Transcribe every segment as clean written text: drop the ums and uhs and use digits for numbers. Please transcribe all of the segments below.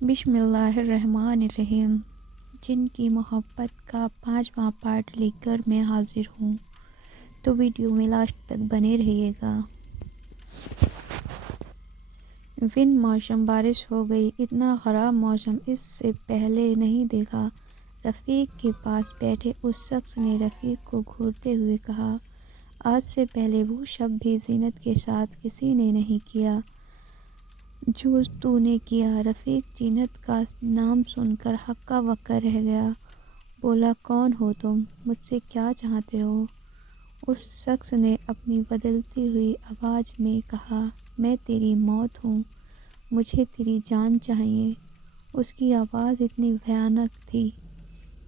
بسم اللہ الرحمن الرحیم۔ جن کی محبت کا 5واں پارٹ لے کر میں حاضر ہوں، تو ویڈیو میں لاسٹ تک بنے رہیے گا۔ وند موسم، بارش ہو گئی۔ اتنا خراب موسم اس سے پہلے نہیں دیکھا۔ رفیق کے پاس بیٹھے اس شخص نے رفیق کو گھورتے ہوئے کہا، آج سے پہلے وہ شب بھی زینت کے ساتھ کسی نے نہیں کیا جو تو نے کیا۔ رفیق زینت کا نام سن کر ہکا بکا رہ گیا۔ بولا، کون ہو تم؟ مجھ سے کیا چاہتے ہو؟ اس شخص نے اپنی بدلتی ہوئی آواز میں کہا، میں تیری موت ہوں، مجھے تیری جان چاہیے۔ اس کی آواز اتنی بھیانک تھی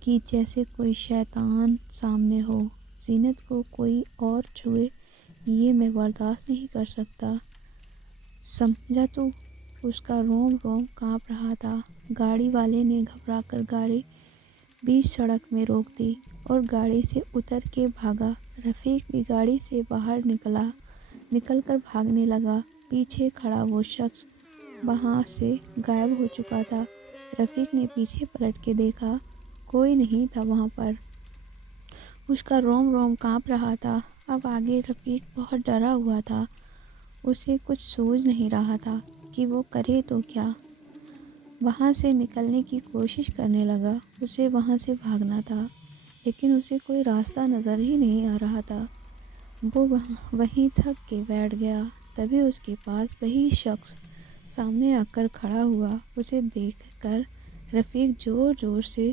کہ جیسے کوئی شیطان سامنے ہو۔ زینت کو کوئی اور چھوئے یہ میں برداشت نہیں کر سکتا، سمجھا تو؟ اس کا روم روم کانپ رہا تھا۔ گاڑی والے نے گھبرا کر گاڑی بیچ سڑک میں روک دی اور گاڑی سے اتر کے بھاگا۔ رفیق بھی گاڑی سے باہر نکل کر بھاگنے لگا۔ پیچھے کھڑا وہ شخص وہاں سے غائب ہو چکا تھا۔ رفیق نے پیچھے پلٹ کے دیکھا، کوئی نہیں تھا وہاں پر۔ اس کا روم روم کانپ رہا تھا۔ اب آگے رفیق بہت ڈرا ہوا تھا۔ اسے کچھ سوچ نہیں رہا تھا کہ وہ کرے تو کیا۔ وہاں سے نکلنے کی کوشش کرنے لگا۔ اسے وہاں سے بھاگنا تھا، لیکن اسے کوئی راستہ نظر ہی نہیں آ رہا تھا۔ وہ وہیں تھک کے بیٹھ گیا۔ تبھی اس کے پاس وہی شخص سامنے آ کر کھڑا ہوا۔ اسے دیکھ کر رفیق زور زور سے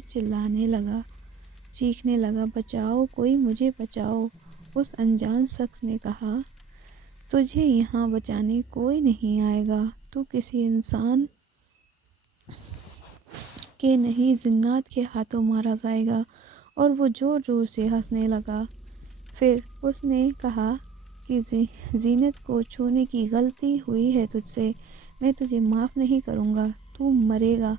چیخنے لگا، بچاؤ، کوئی مجھے بچاؤ۔ اس انجان شخص نے کہا، تجھے یہاں بچانے کوئی نہیں آئے گا، تو کسی انسان کے نہیں جنات کے ہاتھوں مارا جائے گا۔ اور وہ زور زور سے ہنسنے لگا۔ پھر اس نے کہا کہ زینت کو چھونے کی غلطی ہوئی ہے تجھ سے، میں تجھے معاف نہیں کروں گا، تو مرے گا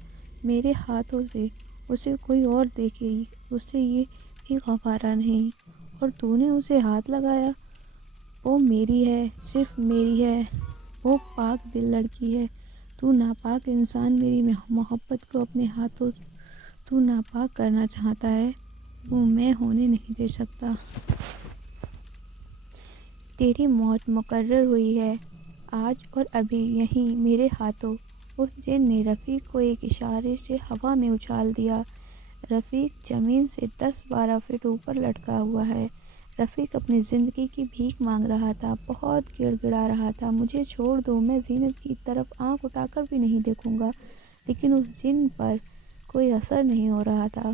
میرے ہاتھوں سے۔ اسے کوئی اور دیکھے اسے یہ بھی گوارا نہیں، اور تو نے اسے ہاتھ لگایا۔ وہ میری ہے، صرف میری ہے، وہ پاک دل لڑکی ہے۔ تو ناپاک انسان میری محبت کو اپنے ہاتھوں تو ناپاک کرنا چاہتا ہے، وہ میں ہونے نہیں دے سکتا۔ تیری موت مقرر ہوئی ہے، آج اور ابھی یہیں میرے ہاتھوں۔ اس جن نے رفیق کو ایک اشارے سے ہوا میں اچھال دیا۔ رفیق زمین سے 10-12 فٹ اوپر لٹکا ہوا ہے۔ رفیق اپنی زندگی کی بھیک مانگ رہا تھا، بہت گڑ گڑا رہا تھا، مجھے چھوڑ دو، میں زینت کی طرف آنکھ اٹھا کر بھی نہیں دیکھوں گا۔ لیکن اس جن پر کوئی اثر نہیں ہو رہا تھا،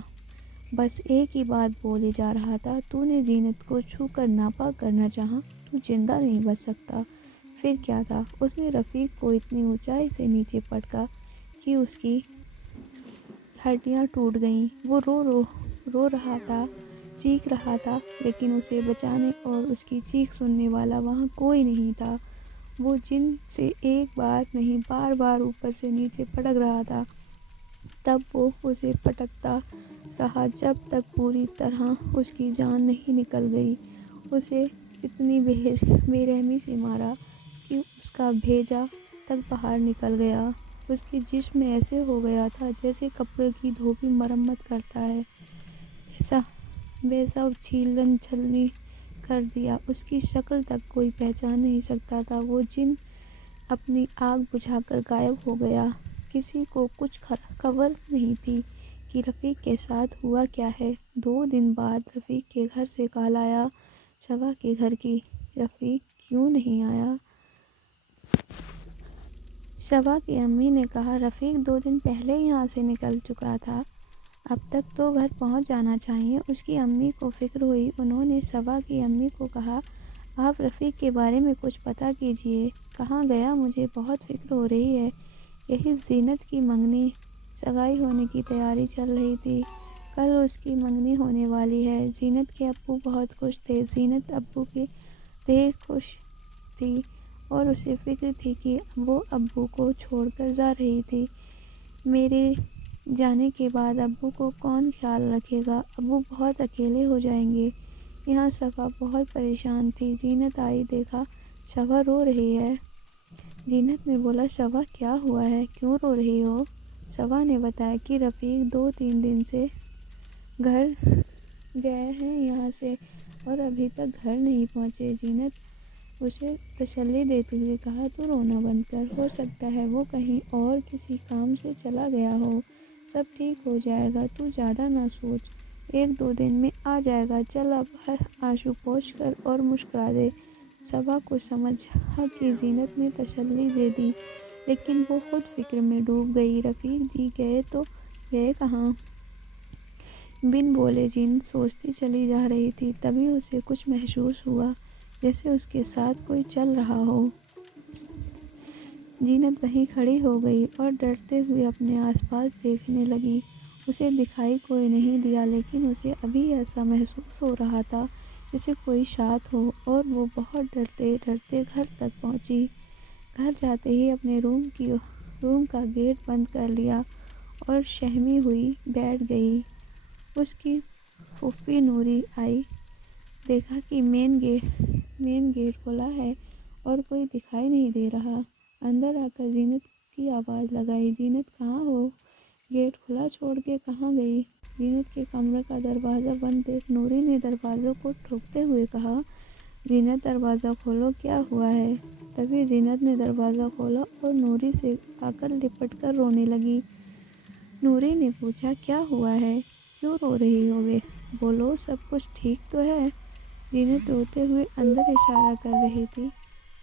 بس ایک ہی بات بولے جا رہا تھا، تو نے زینت کو چھو کر ناپاک کرنا چاہا، تو زندہ نہیں بچ سکتا۔ پھر کیا تھا؟ اس نے رفیق کو اتنی اونچائی سے نیچے پٹکا کہ اس کی ہڈیاں ٹوٹ گئیں۔ وہ رو رہا تھا، چیخ رہا تھا، لیکن اسے بچانے اور اس کی چیخ سننے والا وہاں کوئی نہیں تھا۔ وہ جن سے ایک بار نہیں بار بار اوپر سے نیچے پٹک رہا تھا، تب وہ اسے پٹکتا رہا جب تک پوری طرح اس کی جان نہیں نکل گئی۔ اسے اتنی بے رحمی سے مارا کہ اس کا بھیجا تک باہر نکل گیا۔ اس کے جسم میں ایسے ہو گیا تھا جیسے کپڑے کی دھوبی مرمت کرتا ہے، ویسا چھیلن چھلنی کر دیا۔ اس کی شکل تک کوئی پہچان نہیں سکتا تھا۔ وہ جن اپنی آگ بجھا کر غائب ہو گیا۔ کسی کو کچھ خبر نہیں تھی کہ رفیق کے ساتھ ہوا کیا ہے۔ 2 دن بعد رفیق کے گھر سے کال آیا، شبا کے گھر کی۔ رفیق کیوں نہیں آیا؟ شبا کی امی نے کہا، رفیق 2 دن پہلے یہاں سے نکل چکا تھا، اب تک تو گھر پہنچ جانا چاہیے۔ اس کی امی کو فکر ہوئی۔ انہوں نے شبا کی امی کو کہا، آپ رفیق کے بارے میں کچھ پتہ کیجئے، کہاں گیا؟ مجھے بہت فکر ہو رہی ہے۔ یہی زینت کی منگنی، سگائی ہونے کی تیاری چل رہی تھی، کل اس کی منگنی ہونے والی ہے۔ زینت کے ابو بہت خوش تھے۔ زینت ابو کے دیکھ خوش تھی اور اسے فکر تھی کہ وہ ابو کو چھوڑ کر جا رہی تھی۔ میرے جانے کے بعد ابو کو کون خیال رکھے گا؟ ابو بہت اکیلے ہو جائیں گے۔ یہاں شبا بہت پریشان تھی۔ زینت آئی، دیکھا شبا رو رہی ہے۔ زینت نے بولا، شبا کیا ہوا ہے، کیوں رو رہی ہو؟ صبا نے بتایا کہ رفیق 2-3 دن سے گھر گئے ہیں یہاں سے اور ابھی تک گھر نہیں پہنچے۔ زینت اسے تسلی دیتے ہوئے کہا، تو رونا بند کر، ہو سکتا ہے وہ کہیں اور کسی کام سے چلا گیا ہو، سب ٹھیک ہو جائے گا، تو زیادہ نہ سوچ، 1-2 دن میں آ جائے گا، چل اب آنسو پوچھ کر اور مسکرا دے۔ صبا کو سمجھا کہ زینت نے تسلی دے دی، لیکن وہ خود فکر میں ڈوب گئی۔ رفیق جی گئے تو گئے کہاں؟ بن بولے زینت سوچتی چلی جا رہی تھی، تبھی اسے کچھ محسوس ہوا جیسے اس کے ساتھ کوئی چل رہا ہو۔ زینت وہیں کھڑی ہو گئی اور ڈرتے ہوئے اپنے آس پاس دیکھنے لگی۔ اسے دکھائی کوئی نہیں دیا، لیکن اسے ابھی ایسا محسوس ہو رہا تھا جیسے کوئی ساتھ ہو، اور وہ بہت ڈرتے ڈرتے گھر تک پہنچی۔ گھر جاتے ہی اپنے روم کا گیٹ بند کر لیا اور شہمی ہوئی بیٹھ گئی۔ اس کی پھوپھی نوری آئی، دیکھا کہ مین گیٹ کھلا ہے اور کوئی دکھائی نہیں دے رہا۔ اندر آ کر زینت کی آواز لگائی، زینت کہاں ہو؟ گیٹ کھلا چھوڑ کے کہاں گئی؟ زینت کے کمرے کا دروازہ بند دیکھ نوری نے دروازے کو ٹھوکتے ہوئے کہا، زینت دروازہ کھولو، کیا ہوا ہے؟ تبھی زینت نے دروازہ کھولا اور نوری سے آ کر لپٹ کر رونے لگی۔ نوری نے پوچھا، کیا ہوا ہے؟ کیوں رو رہی ہو بے؟ بولو، سب کچھ ٹھیک تو ہے؟ زینت روتے ہوئے اندر اشارہ کر رہی تھی۔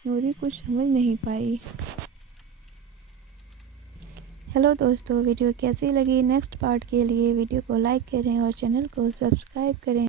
نوری کچھ سمجھ نہیں پائی۔ ہیلو دوستو، ویڈیو کیسی لگی؟ نیکسٹ پارٹ کے لیے ویڈیو کو لائک کریں اور چینل کو سبسکرائب کریں۔